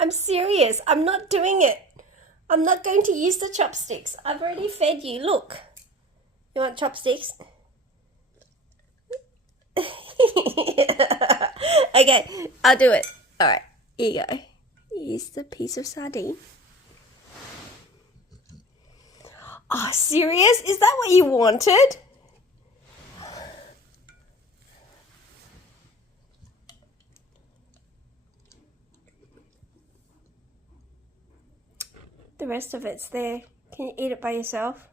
I'm serious. I'm not doing it. I'm not going to use the chopsticks. I've already fed you. Look. You want chopsticks? Okay, I'll do it. Alright, here you go. Here's the piece of sardine. Oh, serious? Is that what you wanted? The rest of it's there. Can you eat it by yourself?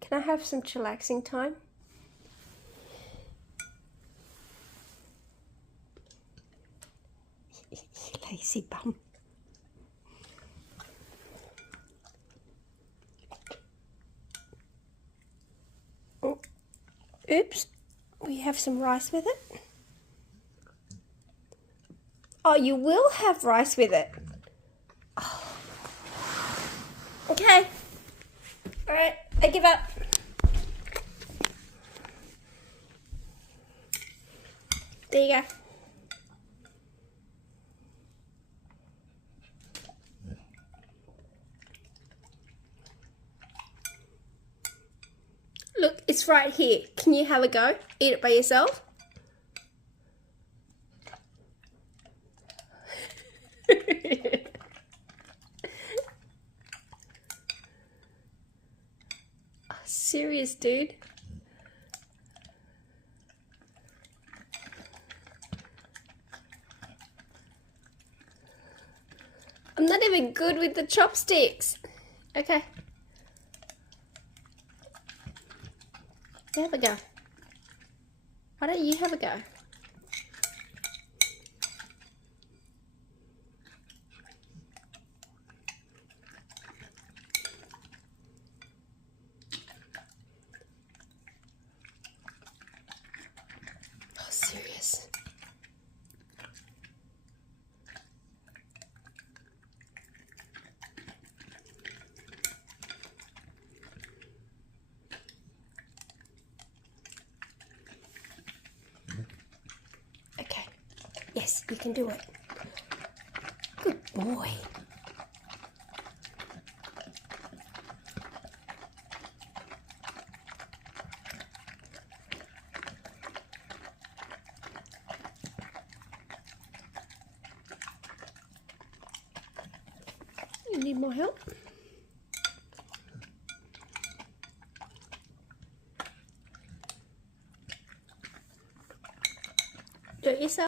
Can I have some chillaxing time? Lazy bum. Oh, oops. We have some rice with it. Oh, you will have rice with it. Oh. Okay. Alright, I give up. There you go. Look, it's right here. Can you have a go? Eat it by yourself? Oh, serious, dude. I'm not even good with the chopsticks. Okay. Have a go. Why don't you have a go? Oh, serious. Okay. Yes, you can do it. Good boy. You need more help? Do it yourself.